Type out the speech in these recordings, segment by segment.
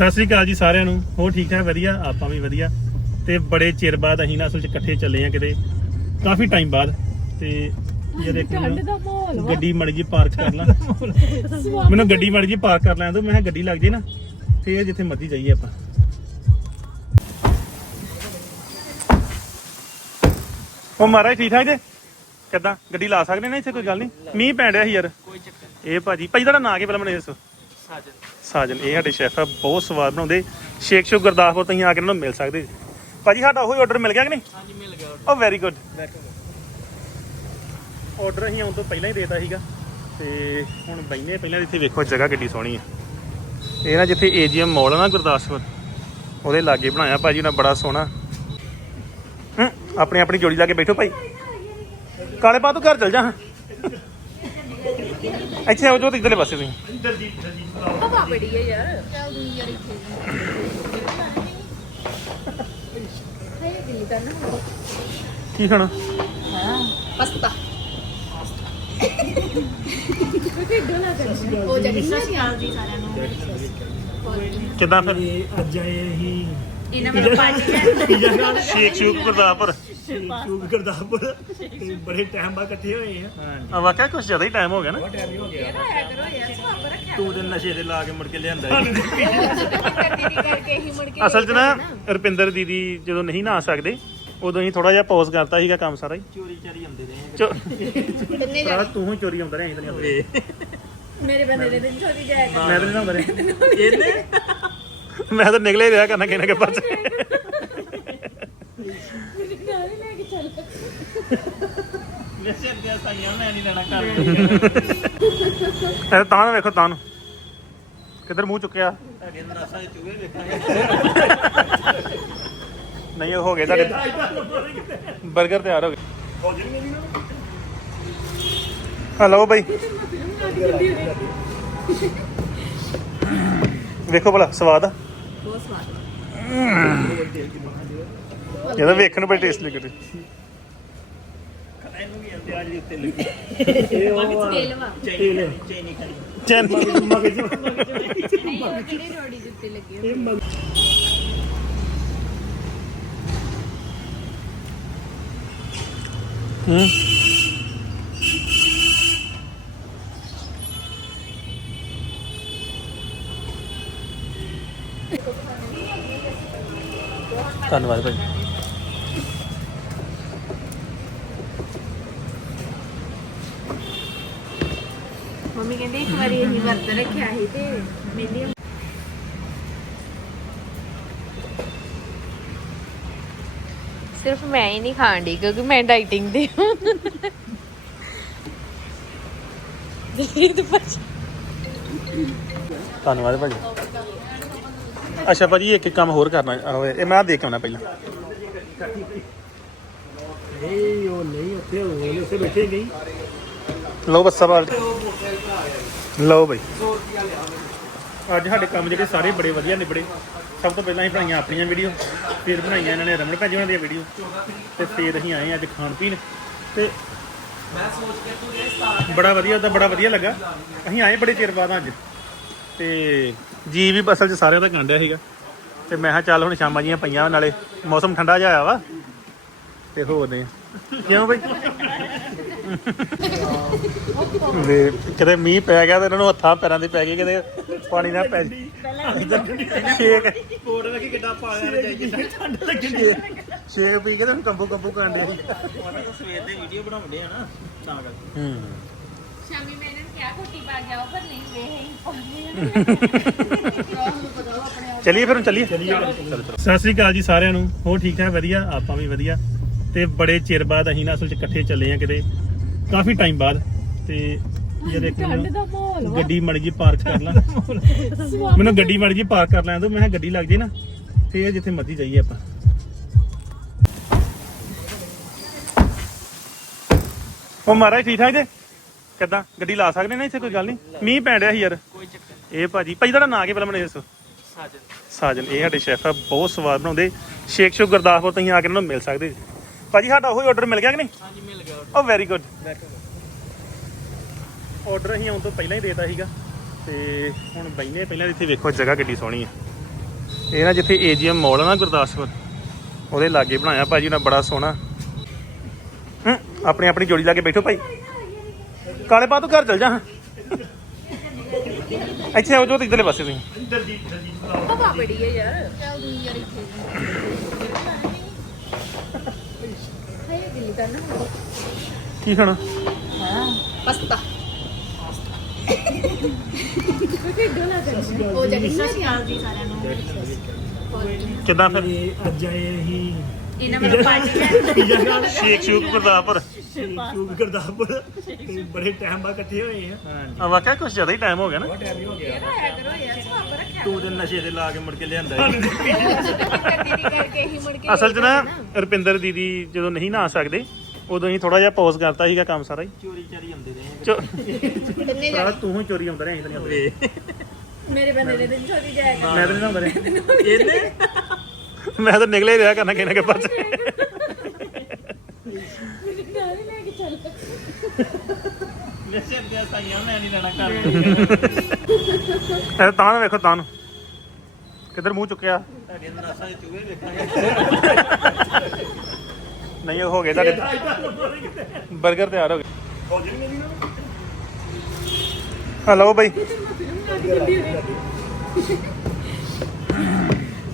ਸਤਿ ਸ੍ਰੀ ਅਕਾਲ ਜੀ ਸਾਰਿਆਂ ਨੂੰ। ਹੋਰ ਠੀਕ ਠਾਕ ਵਧੀਆ? ਆਪਾਂ ਵੀ ਵਧੀਆ। ਤੇ ਬੜੇ ਚਿਰ ਬਾਅਦ ਅਸੀਂ ਨਾ ਅਸਲ 'ਚ ਇਕੱਠੇ ਚੱਲੇ ਆ ਕਿਤੇ। ਕਾਫੀ ਟਾਈਮ ਬਾਅਦ। ਤੇ ਜਦ ਇੱਕ ਠੰਡ ਮੈਨੂੰ ਦਾ ਮਾਹੌਲ ਵਾ। ਗੱਡੀ ਮੜ ਜੀ ਪਾਰਕ ਕਰ ਲਾਂ। ਮੈਨੂੰ ਗੱਡੀ ਮੜ ਜੀ ਪਾਰਕ ਕਰ ਲੈਣ ਦੋ ਮੈਂ ਕਿਹਾ ਗੱਡੀ ਲੱਗ ਜੇ ਨਾ। ਫੇਰ ਜਿੱਥੇ ਮਰਜ਼ੀ ਜਾਈਏ ਆਪਾਂ। ਉਹ ਮਹਾਰਾਜ ਠੀਕ ਠਾਕ ਜੇ? ਕਿੱਦਾਂ? ਗੱਡੀ ਲਾ ਸਕਦੇ ਨੇ ਇੱਥੇ? ਕੋਈ ਗੱਲ ਨਹੀਂ। ਮੀਂਹ ਪੈਣ ਰਿਹਾ ਸੀ ਯਾਰ। ਕੋਈ ਚੱਕਰ ਇਹ ਭਾਜੀ ਭਾਜੀ ਤੁਹਾਡਾ ਨਾਂ ਕੀ ਪਹਿਲਾਂ ਮੈਨੂੰ ਇਹ ਦੱਸੋ। ਸਾਜਨ। ਸਾਜਨ ਇਹ ਸਾਡੇ ਸ਼ੈਫ ਆ ਬਹੁਤ ਸਵਾਦ ਬਣਾਉਂਦੇ। ਸ਼ੇਕ ਸ਼ੁਕ ਗੁਰਦਾਸਪੁਰ ਤੁਸੀਂ ਆ ਕੇ ਇਹਨਾਂ ਨੂੰ ਮਿਲ ਸਕਦੇ। ਜੀ ਭਾਜੀ ਸਾਡਾ ਉਹੀ ਆਰਡਰ ਮਿਲ ਗਿਆ ਕਿ ਨਹੀਂ? ਹਾਂਜੀ ਮਿਲ ਗਿਆ ਉਹ ਵੈਰੀ ਗੁੱਡ ਆਰਡਰ ਅਸੀਂ ਆਉਣ ਤੋਂ ਪਹਿਲਾਂ ਹੀ ਦੇਤਾ ਸੀਗਾ। ਤੇ ਹੁਣ ਬੈਨੇ ਪਹਿਲਾਂ ਇੱਥੇ ਵੇਖੋ ਜਗ੍ਹਾ ਕਿੱਡੀ ਸੋਹਣੀ ਆ। ਇਹ ਨਾ ਜਿੱਥੇ ਏਜੀਐਮ ਮਾਲ ਆ ਨਾ ਗੁਰਦਾਸਪੁਰ ਉਹਦੇ ਲਾਗੇ ਬਣਾਇਆ ਭਾਜੀ ਨੇ ਬੜਾ ਸੋਹਣਾ। ਹੂੰ, ਆਪਣੀ ਆਪਣੀ ਜੋੜੀ ਲਾ ਕੇ ਬੈਠੋ ਭਾਈ। ਕਾਲੇ ਪਾ ਤੂੰ ਘਰ ਚਲ ਜਾ। ਹਾਂ। ਇੱਥੇ ਆਓ ਜੋ ਇਧਰਲੇ ਪਾਸੇ ਤੁਸੀਂ। ਹਵਾ ਬੜੀ ਹੈ ਯਾਰ। ਚੱਲਦੀ ਯਾਰ ਇੱਥੇ ਹਾਏ ਦਿੱਲੀ ਦਾ ਨਾ ਕੀ ਖਾਣਾ? ਹਾਂ ਪਸਤਾ। ਕਿਉਂਕਿ ਡੋਲਾ ਕਰ ਉਹ ਜਗੀ ਨਾ ਜੀ ਸਾਰਿਆਂ ਨੂੰ ਕਿੱਦਾਂ ਫਿਰ? ਅੱਜ ਆਏ ਅਸੀਂ ਇਹਨਾਂ ਵੱਲੋਂ ਪਾਰਟੀ ਹੈ। ਸ਼ੇਕ ਸ਼ੂਕ ਗੁਰਦਾਸਪੁਰ ਗੁਰਦਾਸਪੁਰ ਤੇ ਬੜੇ ਟਾਈਮ ਬਾਅਦ ਇਕੱਠੇ ਹੋਏ ਆ। ਆ ਵਾਕਿਆ ਕੁਝ ਜ਼ਿਆਦਾ ਹੀ ਟਾਈਮ ਹੋ ਗਿਆ ਨਾ। ਬਹੁਤ ਟਾਈਮ ਹੋ ਗਿਆ। ਆਇਆ ਕਰੋ ਯਾਰ ਸਵਾਬ ਰੱਖਿਆ ਤੂੰ ਤੇ ਨਸ਼ੇ ਦੇ ਲਾ ਕੇ ਮੁੜ ਕੇ ਲਿਆਂਦਾ ਦੀਦੀ ਕਰਕੇ ਹੀ ਮੁੜ ਕੇ ਅਸਲ 'ਚ ਨਾ ਰੁਪਿੰਦਰ ਦੀਦੀ ਜਦੋਂ ਨਹੀਂ ਨਾ ਆ ਸਕਦੇ ਉਦੋਂ ਹੀ ਥੋੜਾ ਜਿਹਾ ਪੌਜ਼ ਕਰਤਾ ਸੀਗਾ ਕੰਮ ਸਾਰਾ ਹੀ। ਚੋਰੀ ਚਾਰੀ ਆਉਂਦੇ ਰਹੇ ਚੋ ਤੂੰ ਹੀ ਚੋਰੀ ਆਉਂਦਾ ਰਿਹਾ ਅਸੀਂ ਤਾਂ ਨਹੀਂ ਆਉਂਦੇ ਮੇਰੇ ਬੰਦੇ ਦੇ ਦਿਨ ਛੋਟੀ ਜਾਏਗਾ ਮੈਂ ਤਾਂ ਨਹੀਂ ਆਉਂਦਾ ਰਿਹਾ। ਇਹਨੇ ਮੈਂ ਤਾਂ ਨਿਕਲੇ ਰਿਹਾ ਕਰਨਾ ਕਿਹਨਾਂ ਕੇ ਪਰਚੇ ਨਾਲ ਹੀ ਲੈ ਕੇ ਚੱਲ ਸਾਈਆਂ ਮੈਂ ਨਹੀਂ ਲੈਣਾ ਘਰ। ਇਹ ਤਾਂ ਨੂੰ ਵੇਖੋ ਤਾਂ ਨੂੰ। ਕਿੱਧਰ ਮੂੰਹ ਚੁੱਕਿਆ? ਤੁਹਾਡੇ ਨਰਾਸਾ ਦੇ ਚੂਹੇ ਵੇਖਾਂਗੇ ਨਹੀਂ ਹੋ ਗਏ ਤੁਹਾਡੇ। 버ਗਰ ਤਿਆਰ ਹੋ ਗਏ। ਹਲੋ ਬਾਈ। ਵੇਖੋ ਭਲਾ ਸਵਾਦ ਆ। ਬਹੁਤ ਸਵਾਦ। ਇਹਦਾ ਵੇਖਣ ਨੂੰ ਬੜੀ ਟੇਸਟ ਲੱਗਦੀ ਇਹਨੂੰ ਵੀ ਅੰਤੇ ਅੱਜ ਉੱਤੇ ਲੱਗੀ। ਤੇਲ ਵਾ ਚਾਈਨੀ ਚਾਈਨੀ ਖਾਣੀ ਚੈਨ ਮਗਜ ਨਹੀਂ ਉਹ ਕਿਹੜੀ ਰੋੜੀ ਦੇ ਉੱਤੇ ਲੱਗੀ ਹੋਈ? ਇਹ ਮਗਜ ਹੂੰ। ਧੰਨਵਾਦ ਭਾਈ। ਕਹਿੰਦੀ ਇੱਕ ਵਾਰੀ ਅਸੀਂ ਵਰਤ ਰੱਖਿਆ ਸੀ ਤੇ ਮੇਰੀ ਸਿਰਫ ਮੈਂ ਹੀ ਨਹੀਂ ਖਾਣ ਦੀ ਕਿਉਂਕਿ ਮੈਂ ਡਾਈਟਿੰਗ ਤੇ ਹਾਂ। ਧੰਨਵਾਦ ਭਾਜੀ। ਅੱਛਾ ਭਾਜੀ ਇੱਕ ਕੰਮ ਹੋਰ ਕਰਨਾ ਹੋਵੇ। ਇਹ ਮੈਂ ਦੇਖ ਕੇ ਆਉਣਾ ਪਹਿਲਾਂ। ਨਹੀਂ ਉਹ ਨਹੀਂ ਉੱਥੇ ਹੋਏ ਉੱਥੇ ਬੈਠੇ ਗਈ ਲਓ ਬੱਸਾ ਬਾਲਟੀ ਲਓ ਬਈ। ਅੱਜ ਸਾਡੇ ਕੰਮ ਜਿਹੜੇ ਸਾਰੇ ਬੜੇ ਵਧੀਆ ਨਿਬੜੇ। ਸਭ ਤੋਂ ਪਹਿਲਾਂ ਅਸੀਂ ਬਣਾਈਆਂ ਆਪਣੀਆਂ ਵੀਡੀਓ, ਫਿਰ ਬਣਾਈਆਂ ਇਹਨਾਂ ਨੇ ਰਮਣ ਭਾਜੀ ਉਹਨਾਂ ਦੀਆਂ ਵੀਡੀਓ, ਤੇ ਫਿਰ ਅਸੀਂ ਆਏ ਅੱਜ ਖਾਣ ਪੀਣ। ਤੇ ਮੈਂ ਸੋਚ ਕੇ ਤੂੰ ਇਹ ਸਤਾਰਾ ਬੜਾ ਵਧੀਆ ਤਾਂ ਬੜਾ ਵਧੀਆ ਲੱਗਾ। ਅਸੀਂ ਆਏ ਬੜੇ ਚਿਰ ਬਾਅਦ ਅੱਜ। ਤੇ ਜੀ ਵੀ ਅਸਲ 'ਚ ਸਾਰਿਆਂ ਦਾ ਕਾਂਡਿਆ ਸੀਗਾ। ਤੇ ਮੈਂ ਕਿਹਾ ਚੱਲ ਹੁਣ ਸ਼ਾਮਾਂ ਜੀਆਂ ਪਈਆਂ, ਨਾਲੇ ਮੌਸਮ ਠੰਡਾ ਜਿਹਾ ਆਇਆ ਵਾ। ਤੇ ਹੋਰ ਆ ਕਿਉਂ ਬਈ? ਵੇ ਕਿਤੇ ਮੀਂਹ ਪੈ ਗਿਆ ਤੇ ਇਹਨਾਂ ਨੂੰ ਹੱਥਾਂ ਪੈਰਾਂ ਦੇ ਪੈ ਗਏ ਕਿਤੇ ਪਾਣੀ ਨਾ ਪੈ ਜੀ। ਛੇਕ ਕੋਟ ਲੱਗੀ ਕਿੱਡਾ ਪਾਇਆ ਰਜਾਈ ਕਿੱਡਾ ਠੰਡ ਛੇਕ ਪੀ ਕੇ ਤੇ ਕੰਬੂ ਕੰਬੂ ਕਾਂਡੇ ਸੀ। ਉਹਨਾਂ ਤੋਂ ਸਵੇਰ ਦੇ ਵੀਡੀਓ ਬਣਾਉਂਦੇ ਆ ਨਾ ਤਾਂ ਕਰ ਹੂੰ। ਸ਼ਾਮੀ ਮੈਂ ਇਹਨਾਂ ਨੂੰ ਕਿਹਾ ਕੋਟੀ ਪਾ ਕੇ ਆਓ ਪਰ ਨਹੀਂ ਵੇ ਹੀ ਚਲਿਏ ਫਿਰ ਚੱਲੀਏ। ਸਤਿ ਸ੍ਰੀ ਅਕਾਲ ਜੀ ਸਾਰਿਆਂ ਨੂੰ। ਹੋਰ ਠੀਕ ਠਾਕ? ਵਧੀਆ? ਆਪਾਂ ਵੀ ਵਧੀਆ। ਤੇ ਬੜੇ ਚਿਰ ਬਾਅਦ ਅਸੀਂ ਨਾ ਅਸਲ 'ਚ ਇਕੱਠੇ ਚੱਲੇ ਆ ਕਿਤੇ। ਕਾਫੀ ਟਾਈਮ ਬਾਅਦ ਤੇ ਜਦ ਇੱਕ ਠੰਡ ਮੈਨੂੰ ਦਾ ਮਾਹੌਲ ਵਾ। ਗੱਡੀ ਮੜ ਜੀ ਪਾਰਕ ਕਰ ਲਾਂ। ਮੈਨੂੰ ਗੱਡੀ ਮੜ ਜੀ ਪਾਰਕ ਕਰ ਲੈਣ ਦੋ ਮੈਂ ਕਿਹਾ ਗੱਡੀ ਲੱਗ ਜੇ ਨਾ ਫੇਰ ਜਿੱਥੇ ਮਰਜ਼ੀ ਜਾਈਏ ਆਪਾਂ। ਉਹ ਮਹਾਰਾਜ ਠੀਕ ਠਾਕ ਜੇ? ਕਿੱਦਾਂ? ਗੱਡੀ ਲਾ ਸਕਦੇ ਨੇ ਇੱਥੇ ਕੋਈ ਗੱਲ ਨਹੀਂ ਮੀਂਹ ਪੈਣ ਰਿਹਾ ਸੀ ਯਾਰ। ਕੋਈ ਚੱਕਰ ਇਹ ਭਾਜੀ ਭਾਜੀ ਤੁਹਾਡਾ ਨਾਂ ਕੀ ਪਹਿਲਾਂ ਮੈਨੂੰ ਇਹ ਦੱਸੋ? ਸਾਜਨ। ਸਾਜਨ ਇਹ ਸਾਡੇ ਸ਼ੈਫ ਆ ਬਹੁਤ ਸਵਾਦ ਬਣਾਉਂਦੇ। ਸ਼ੇਕ ਸ਼ੁਕ ਗੁਰਦਾਸਪੁਰ ਤੁਸੀਂ ਆ ਕੇ ਇਹਨਾਂ ਨੂੰ ਮਿਲ ਸਕਦੇ ਜੀ। ਭਾਜੀ ਸਾਡਾ ਉਹੀ ਆਰਡਰ ਮਿਲ ਗਿਆ ਕਿ ਨਹੀਂ? ਹਾਂਜੀ ਮਿਲ ਗਿਆ ਉਹ ਵੈਰੀ ਗੁੱਡ ਆਰਡਰ ਅਸੀਂ ਆਉਣ ਤੋਂ ਪਹਿਲਾਂ ਹੀ ਦੇਤਾ ਸੀਗਾ। ਤੇ ਹੁਣ ਬੈਨੇ ਪਹਿਲਾਂ ਇੱਥੇ ਵੇਖੋ ਜਗ੍ਹਾ ਕਿੱਡੀ ਸੋਹਣੀ ਆ। ਇਹ ਨਾ ਜਿੱਥੇ ਏਜੀਐਮ ਮਾਲ ਆ ਨਾ ਗੁਰਦਾਸਪੁਰ ਉਹਦੇ ਲਾਗੇ ਬਣਾਇਆ ਭਾਜੀ ਨੇ ਬੜਾ ਸੋਹਣਾ। ਹੂੰ, ਆਪਣੀ ਆਪਣੀ ਜੋੜੀ ਲਾ ਕੇ ਬੈਠੋ ਭਾਈ। ਕਾਲੇ ਪਾ ਤੂੰ ਘਰ ਚਲ ਜਾ। ਇੱਥੇ ਆਓ ਜੋ ਤੇ ਇਧਰਲੇ ਪਾਸੇ ਤੁਸੀਂ। ਦਲਜੀਤ ਦਲਜੀਤ ਬੁਲਾਓ ਹਵਾ ਬੜੀ ਹੈ ਯਾਰ। ਚੱਲ ਦੀ ਯਾਰ ਇੱਥੇ ਹਾਏ ਦਿਲ ਕਰਨਾ ਕੀ ਖਾਣਾ? ਪਸਤਾ। ਕਿਉਂਕਿ ਡੋਲਾ ਕਰਨਾ ਉਹ ਜਿਹੜੀ ਸਸਿਆਲ ਦੀ ਸਾਰਿਆਂ ਨੂੰ ਕਿੱਦਾਂ ਫਿਰ? ਅੱਜ ਆਏ ਅਸੀਂ ਇਹਨਾਂ ਵੱਲੋਂ ਪਾਰਟੀ ਹੈ। ਖਾਣ ਸ਼ੇਕ ਗੁਰਦਾਸਪੁਰ ਸ਼ੂਕ ਗੁਰਦਾਸਪੁਰ ਤੇ ਬੜੇ ਟਾਈਮ ਬਾਅਦ ਇਕੱਠੇ ਹੋਏ ਆ। ਆ ਵਾਕਿਆ ਕੁਝ ਜ਼ਿਆਦਾ ਹੀ ਟਾਈਮ ਹੋ ਗਿਆ ਨਾ। ਬਹੁਤ ਟਾਈਮ ਹੀ ਹੋ ਗਿਆ। ਕਰੋ ਯਾਰ ਤੂੰ ਤੇ ਨਸ਼ੇ ਤੇ ਲਾ ਕੇ ਮੁੜ ਕੇ ਲਿਆਂਦਾ ਕਰਕੇ ਹੀ। ਮੁੜ ਕੇ ਅਸਲ 'ਚ ਨਾ ਰੁਪਿੰਦਰ ਦੀਦੀ ਜਦੋਂ ਨਹੀਂ ਨਾ ਆ ਸਕਦੇ ਉਦੋਂ ਹੀ ਥੋੜਾ ਜਿਹਾ ਪੌਜ਼ ਕਰਤਾ ਸੀਗਾ ਕੰਮ ਸਾਰਾ ਹੀ। ਚੋਰੀ ਚਾਰੀ ਹੁੰਦੇ ਰਹੇ ਚੋ- ਕਿੰਨੇ ਭਰਾ ਤੂੰ ਹੀ ਚੋਰੀ ਆਉਂਦਾ ਰਿਹਾ ਅਸੀਂ ਤਾਂ ਨਹੀਂ ਆਉਂਦੇ। ਮੇਰੇ ਬੰਦੇ ਨੇ ਦਿਨ ਛੋਦੀ ਜਾਏਗਾ ਮੈਂ ਤਾਂ ਨਹੀਂ ਆਉਂਦਾ ਰਿਹਾ। ਇਹਨੇ? ਮੈਂ ਤਾਂ ਨਿਕਲੇ ਰਿਹਾ ਕਰਨਾ ਕਿਹਨਾਂ ਕੇ ਪਾਸ ਨਾਲ ਹੀ ਲੈ ਕੇ ਚੱਲ ਨਸ਼ੇ ਦੀਆਂ ਸਾਈਆਂ ਮੈਂ ਨਹੀਂ ਲੈਣਾ ਘਰ। ਇਹ ਤਾਂ ਨੂੰ ਵੇਖੋ ਤਾਂ ਨੂੰ। ਕਿੱਧਰ ਮੂੰਹ ਚੁੱਕਿਆ? ਤੁਹਾਡੇ ਨਰਾਸਾਂ ਦੇ ਚੂਹੇ ਵੇਖਾਂਗੇ ਨਹੀਂ ਹੋ ਗਏ ਤੁਹਾਡੇ। 버ਗਰ ਤਿਆਰ ਹੋ ਗਏ। ਹੋ ਜਣੀ ਮੇਰੀ ਨਾ ਹਲੋ ਬਈ।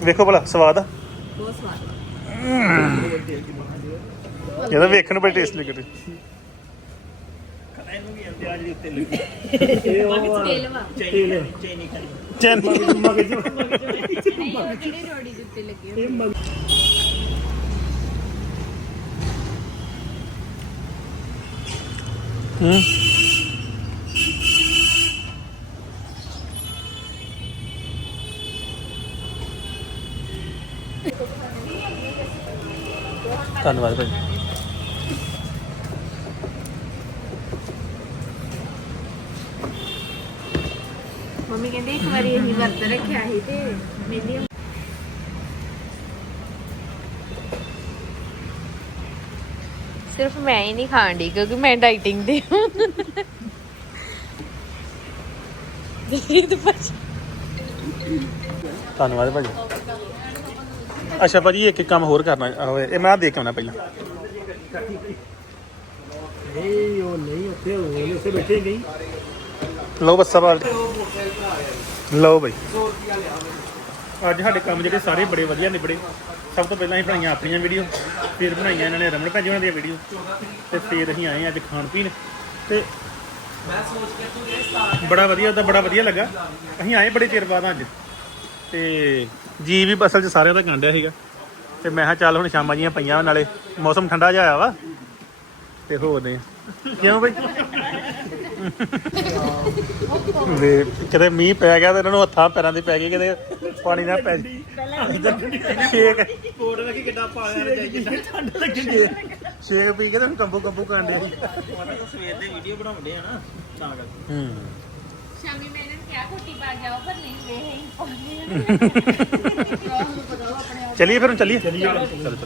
ਵੇਖੋ ਭਲਾ ਸਵਾਦ ਆ। ਬਹੁਤ ਸਵਾਦ। ਇਹਦਾ ਵੇਖਣ ਨੂੰ ਬੜੀ ਟੇਸਟ ਲੱਗਦੀ ਇਹਨੂੰ ਵੀ ਆਂਦੇ ਆ ਜਿਹੜੀ ਉੱਤੇ ਲੱਗੀ। ਇਹ ਉਹ ਤੇਲ ਵਾ। ਚੈਨੀ ਚੈਨੀ ਖਾਈ ਚੈਨ। ਮਗਜ ਨਹੀਂ ਉਹ ਜਿਹੜੀ ਰੋੜੀ ਦੇ ਉੱਤੇ ਲੱਗੀ। ਇਹ ਮਗਜ ਹੂੰ। ਧੰਨਵਾਦ ਭਾਈ ਕਹਿੰਦੇ ਇੱਕ ਵਾਰੀ ਅਸੀਂ ਵਰਤ ਰੱਖਿਆ ਸੀ ਤੇ ਮੇਰੀ ਸਿਰਫ ਮੈਂ ਹੀ ਨਹੀਂ ਖਾਣ ਦੀ ਕਿਉਂਕਿ ਮੈਂ ਡਾਈਟਿੰਗ ਤੇ ਹਾਂ। ਦੀਦ ਪਛ ਧੰਨਵਾਦ ਭਾਜੀ। ਅੱਛਾ ਭਾਜੀ ਇੱਕ ਇੱਕ ਕੰਮ ਹੋਰ ਕਰਨਾ ਹੋਵੇ ਇਹ ਮੈਂ ਆਹ ਦੇਖ ਕੇ ਆਉਣਾ ਪਹਿਲਾਂ। ਨਹੀਂ ਉਹ ਨਹੀਂ ਉੱਥੇ ਉਹ ਉੱਥੇ ਬੈਠੇ ਗਈ। ਲਓ ਬੱਸਾ ਬਾਲ ਲਓ ਭਾਈ ਅੱਜ ਸਾਡੇ ਕੰਮ ਜਿਹੜੇ ਸਾਰੇ ਬੜੇ ਵਧੀਆ ਨਿਬੜੇ। ਸਭ ਤੋਂ ਪਹਿਲਾਂ ਅਸੀਂ ਬਣਾਈਆਂ ਆਪਣੀਆਂ ਵੀਡੀਓ, ਫਿਰ ਬਣਾਈਆਂ ਇਹਨਾਂ ਨੇ ਰਮਨ ਭਾਜੀ ਉਹਨਾਂ ਦੀਆਂ ਵੀਡੀਓ, ਤੇ ਫਿਰ ਅਸੀਂ ਆਏ ਅੱਜ ਖਾਣ ਪੀਣ। ਤੇ ਮੈਂ ਸੋਚ ਕੇ ਤੂੰ ਇਹ ਸਟਾਰਟ ਬੜਾ ਵਧੀਆ ਉਹਦਾ ਬੜਾ ਵਧੀਆ ਲੱਗਾ। ਅਸੀਂ ਆਏ ਬੜੇ ਚਿਰ ਬਾਅਦ ਅੱਜ। ਤੇ ਜੀ ਵੀ ਅਸਲ 'ਚ ਸਾਰਿਆਂ ਦਾ ਕਾਂਡਿਆ ਸੀਗਾ। ਤੇ ਮੈਂ ਕਿਹਾ ਚੱਲ ਹੁਣ ਸ਼ਾਮਾਂ ਜੀਆਂ ਪਈਆਂ ਨਾਲੇ ਮੌਸਮ ਠੰਡਾ ਜਿਹਾ ਆਇਆ ਵਾ। ਤੇ ਹੋਰ ਨੇ ਕਿਉਂ ਬਈ? ਵੇ ਕਿਤੇ ਮੀਂਹ ਪੈ ਗਿਆ ਤੇ ਇਹਨਾਂ ਨੂੰ ਹੱਥਾਂ ਪੈਰਾਂ ਦੇ ਪੈ ਗਏ ਕਿਤੇ ਪਾਣੀ ਨਾਲ ਪੈ ਜੀ। ਛੇਕ ਕੋਟ ਵੇਖੀ ਕਿੱਡਾ ਪਾਲਿਆ ਰਜਾਈ ਜਿੱਦਾਂ ਠੰਡ ਛੇਕ ਪੀ ਕੇ ਤੇ ਕੰਬੂ ਕੰਬੂ ਪਤਾ ਤਾਂ ਸਵੇਰ ਦੇ ਵੀਡੀਓ ਬਣਾਉਂਦੇ ਆ ਨਾ ਤਾਂ ਕਰਕੇ ਹੂੰ। ਸ਼ਾਮੀ ਮੈਂ ਇਹਨਾਂ ਨੂੰ ਕਿਹਾ ਕੋਟੀ ਪਾ ਜਾਓ ਪਰ ਨਹੀਂ ਵੇ ਹੀ। ਪਾਉਂਦੇ ਚਲਿਏ ਫਿਰ ਹੁਣ ਚੱਲੀਏ। ਚਲੋ ਚਲੋ